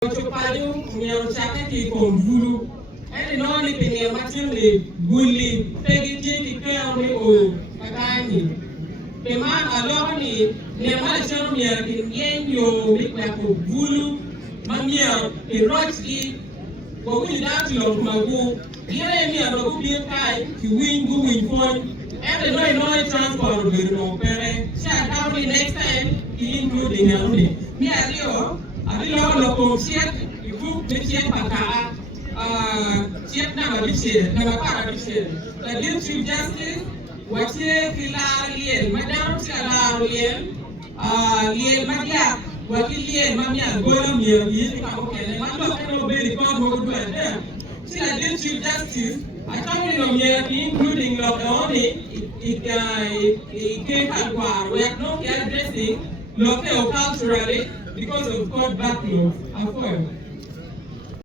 Chupaju mnyauchake ki konvulu. Eni no ni pinye matili bully pegi tiki kaya ni o kakani. Peman aloni ne mala chano miya ki yenyo mikwa ko bulu mamia ki rochi ko wini dati lo magu. Yere miya magu biye kai ki win gu win point. Eni no transport will no pere. Share down next time including yanu. Miya rio. Abilo lo ko siat ibu siat pakara siat nama bisir nama para bisir. La Dear Chief Justice wache kila liel madam kila liel madia wakil liel mamia gola mier yini ka okene mando kano beri kwa mo do ade. La Dear Chief Justice atami no mier including lo oni we are not addressing local culturally because of court backlog.